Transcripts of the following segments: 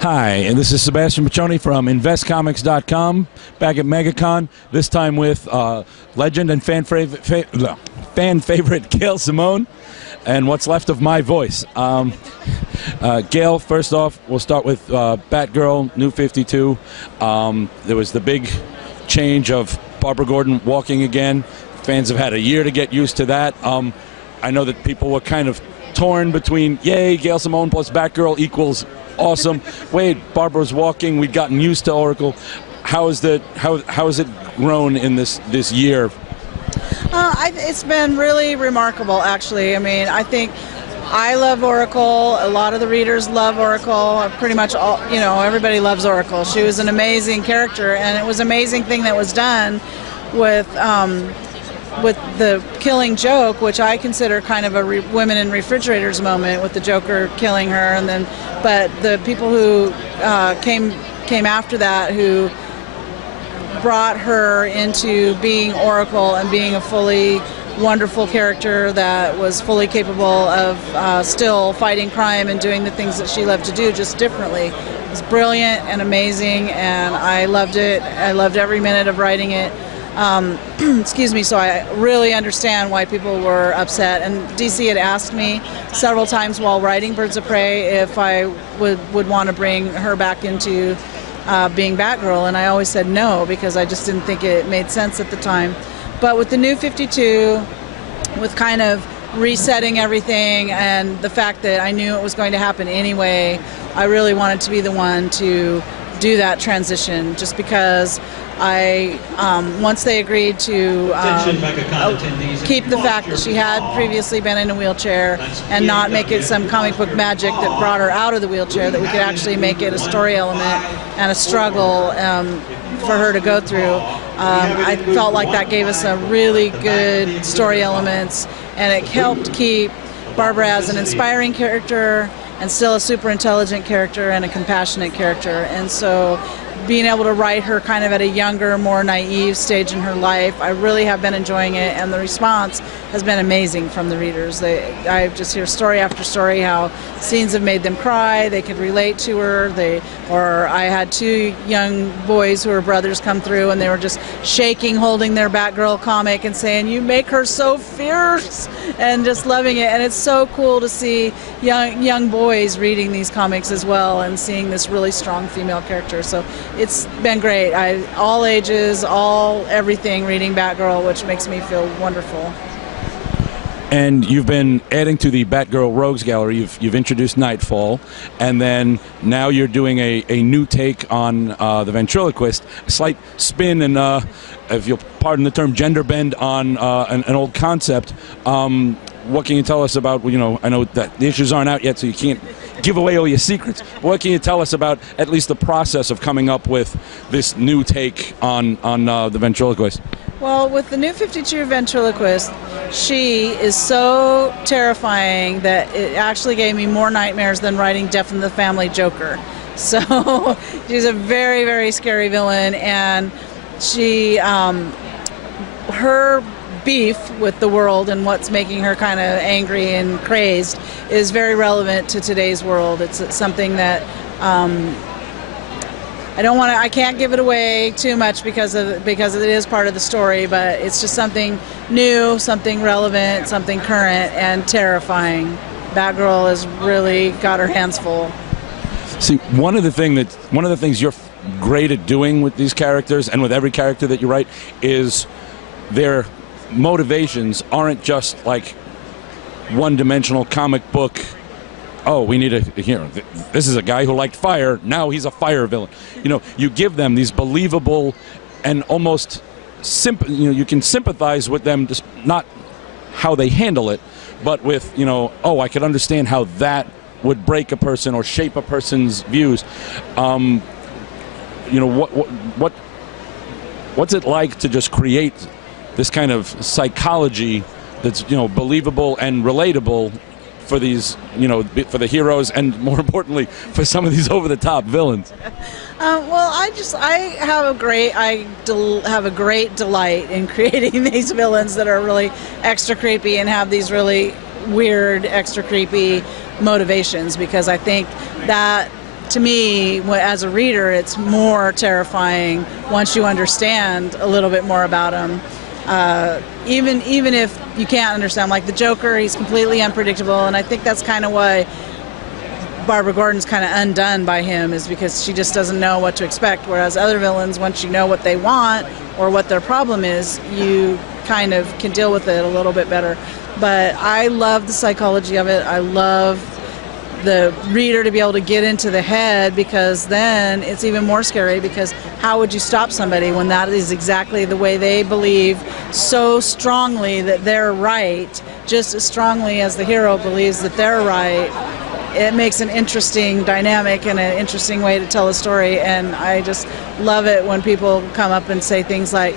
Hi, and this is Sebastian Piccione from InvestComics.com, back at MegaCon, this time with legend and fan favorite Gail Simone, and what's left of my voice. Gail, first off, we'll start with Batgirl, New 52. There was the big change of Barbara Gordon walking again. Fans have had a year to get used to that. I know that people were kind of torn between, yay, Gail Simone plus Batgirl equals awesome. Wait, Barbara's walking. We'd gotten used to Oracle. How has it grown in this year? It's been really remarkable, actually. I mean, I think I love Oracle. A lot of the readers love Oracle. Pretty much all, everybody loves Oracle. She was an amazing character, and it was an amazing thing that was done with the killing joke, which I consider kind of a women in refrigerators moment, with the Joker killing her, and then, but the people who came after that, who brought her into being Oracle and being a fully wonderful character that was fully capable of still fighting crime and doing the things that she loved to do, just differently. It was brilliant and amazing, and I loved it. I loved every minute of writing it. Excuse me, so I really understand why people were upset. And DC had asked me several times while writing Birds of Prey if I would want to bring her back into being Batgirl, and I always said no, because I just didn't think it made sense at the time. But with the New 52, with kind of resetting everything and the fact that I knew it was going to happen anyway, I really wanted to be the one to do that transition, just because once they agreed to keep the fact that she had previously been in a wheelchair and not make it some comic book magic that brought her out of the wheelchair, that we could actually make it a story element and a struggle for her to go through. I felt like that gave us a really good story elements, and it helped keep Barbara as an inspiring character and still a super intelligent character and a compassionate character. And so being able to write her kind of at a younger, more naive stage in her life, I really have been enjoying it, and the response has been amazing from the readers. I just hear story after story how scenes have made them cry, they could relate to her, or I had two young boys who were brothers come through, and they were just shaking, holding their Batgirl comic and saying, "You make her so fierce," and just loving it. And it's so cool to see young boys reading these comics as well, and seeing this really strong female character. So it's been great. All ages, everything, reading Batgirl, which makes me feel wonderful. And you've been adding to the Batgirl Rogues Gallery. You've introduced Nightfall, and then now you're doing a new take on the ventriloquist, a slight spin and, if you'll pardon the term, gender bend on an old concept. What can you tell us about, I know that the issues aren't out yet, so you can't give away all your secrets. What can you tell us about at least the process of coming up with this new take on the ventriloquist? Well, with the New 52 ventriloquist, she is so terrifying that it actually gave me more nightmares than writing Death in the Family Joker. So she's a very, very scary villain, and she, her beef with the world and what's making her kind of angry and crazed is very relevant to today's world. It's something that I can't give it away too much because it is part of the story, but it's just something new, something relevant, something current and terrifying. Batgirl has really got her hands full. See, one of the things you're great at doing with these characters and with every character that you write is their motivations aren't just like one-dimensional comic book. Oh, we need this is a guy who liked fire, now he's a fire villain. You give them these believable and almost you can sympathize with them, just not how they handle it, but with, oh, I could understand how that would break a person or shape a person's views. What's it like to just create this kind of psychology that's believable and relatable for these, for the heroes, and more importantly for some of these over-the-top villains? Well, I have a great delight in creating these villains that are really extra creepy and have these really weird, extra creepy motivations, because I think that to me, as a reader, it's more terrifying once you understand a little bit more about him. Even if you can't understand, like the Joker, he's completely unpredictable, and I think that's kind of why Barbara Gordon's kind of undone by him, is because she just doesn't know what to expect, whereas other villains, once you know what they want or what their problem is, you kind of can deal with it a little bit better. But I love the psychology of it. I love the reader to be able to get into the head, because then it's even more scary, because how would you stop somebody when that is exactly the way they believe so strongly that they're right, just as strongly as the hero believes that they're right? It makes an interesting dynamic and an interesting way to tell a story, and I just love it when people come up and say things like,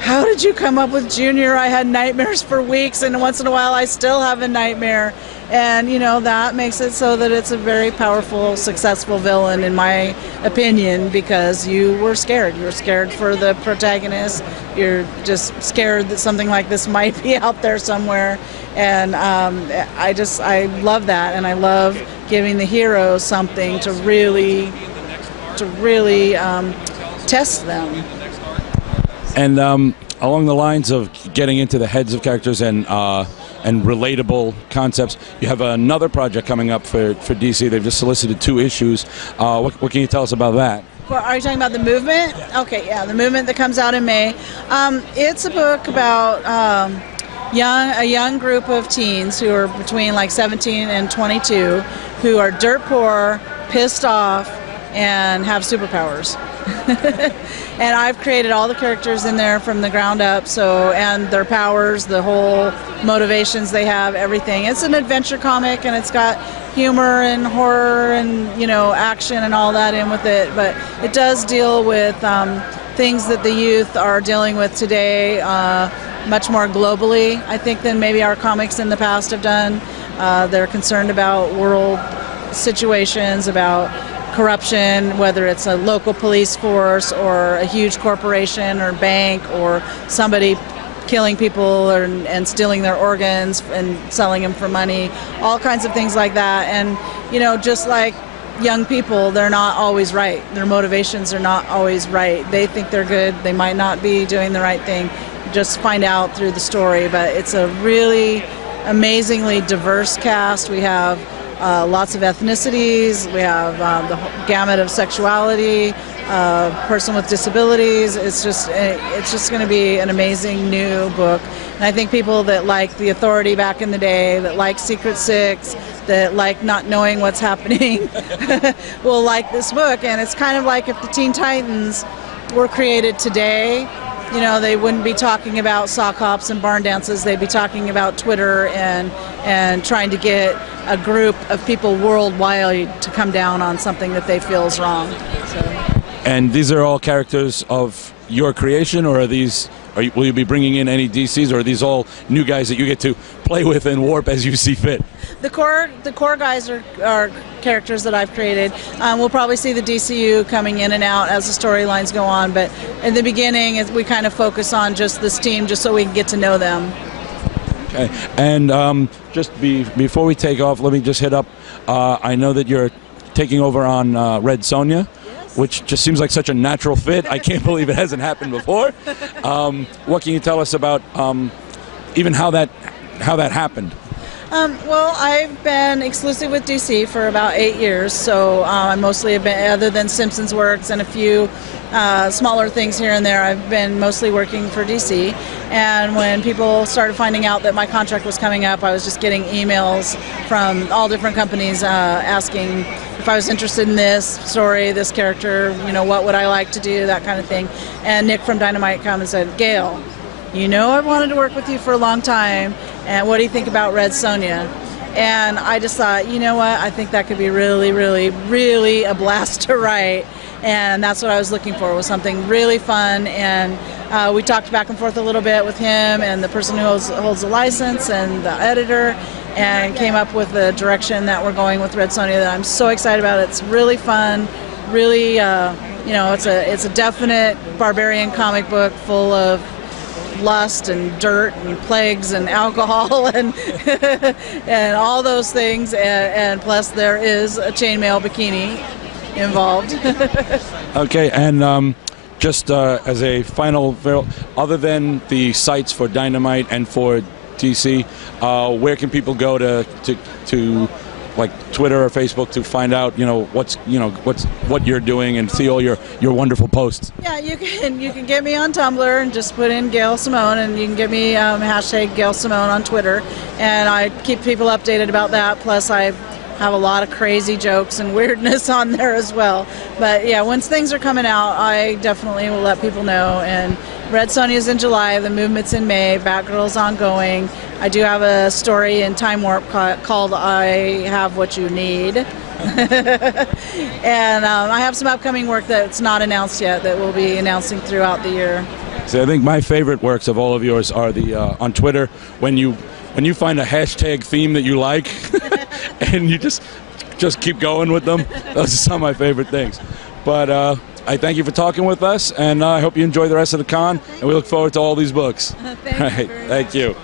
"How did you come up with Junior? I had nightmares for weeks, and once in a while I still have a nightmare." And, you know, that makes it so that it's a very powerful, successful villain, in my opinion, because you were scared. You were scared for the protagonist. You're just scared that something like this might be out there somewhere. And I love that, and I love giving the hero something to really test them. And along the lines of getting into the heads of characters and relatable concepts, you have another project coming up for DC. They've just solicited 2 issues. What can you tell us about that? Well, are you talking about the movement? Okay, yeah, the movement that comes out in May. It's a book about a young group of teens who are between like 17 and 22, who are dirt poor, pissed off, and have superpowers. And I've created all the characters in there from the ground up, and their powers, the whole motivations they have, everything. It's an adventure comic, and it's got humor and horror and, you know, action and all that in with it, but it does deal with things that the youth are dealing with today, much more globally, I think, than maybe our comics in the past have done. They're concerned about world situations, about corruption, whether it's a local police force or a huge corporation or bank or somebody killing people and stealing their organs and selling them for money, all kinds of things like that. And, you know, just like young people, they're not always right. Their motivations are not always right. They think they're good. They might not be doing the right thing. Just find out through the story. But it's a really amazingly diverse cast. We have lots of ethnicities. We have the gamut of sexuality, person with disabilities. It's just going to be an amazing new book. And I think people that like The Authority back in the day, that like Secret Six, that like not knowing what's happening, will like this book. And it's kind of like if the Teen Titans were created today, you know, they wouldn't be talking about sock hops and barn dances. They'd be talking about Twitter and trying to get a group of people worldwide to come down on something that they feel is wrong. So. And these are all characters of your creation, or will you be bringing in any DCs, or are these all new guys that you get to play with and warp as you see fit? The core guys are characters that I've created. We'll probably see the DCU coming in and out as the storylines go on, but in the beginning we kind of focus on just this team, just so we can get to know them. Okay, and before we take off, let me just hit up. I know that you're taking over on Red Sonja, which just seems like such a natural fit. I can't believe it hasn't happened before. What can you tell us about even how that happened? Well, I've been exclusive with DC for about 8 years, so I mostly have been, other than Simpsons Works and a few smaller things here and there, I've been mostly working for DC. And when people started finding out that my contract was coming up, I was just getting emails from all different companies asking if I was interested in this story, this character, you know, what would I like to do, that kind of thing. And Nick from Dynamite came and said, "Gail, you know I've wanted to work with you for a long time, and what do you think about Red Sonja?" And I just thought, you know what, I think that could be really, really, really a blast to write. And that's what I was looking for, was something really fun. And we talked back and forth a little bit with him and the person who holds the license and the editor, and came up with the direction that we're going with Red Sonja that I'm so excited about. It's really fun, really, you know, it's a definite barbarian comic book full of lust and dirt and plagues and alcohol and and all those things, and plus there is a chainmail bikini involved. Okay, and just as a final, other than the sites for Dynamite and for DC, where can people go to like Twitter or Facebook to find out, what you're doing and see all your wonderful posts? Yeah, you can get me on Tumblr and just put in Gail Simone, and you can get me hashtag Gail Simone on Twitter, and I keep people updated about that. Plus, I have a lot of crazy jokes and weirdness on there as well. But yeah, once things are coming out, I definitely will let people know. And Red Sonja is in July, the movement's in May, Batgirl's ongoing. I do have a story in Time Warp called I Have What You Need. And I have some upcoming work that's not announced yet that we'll be announcing throughout the year. So I think my favorite works of all of yours are the on Twitter, when you find a hashtag theme that you like and you just keep going with them. Those are some of my favorite things. But I thank you for talking with us, and I hope you enjoy the rest of the con, and we look forward to all these books. Thank you. Thank you.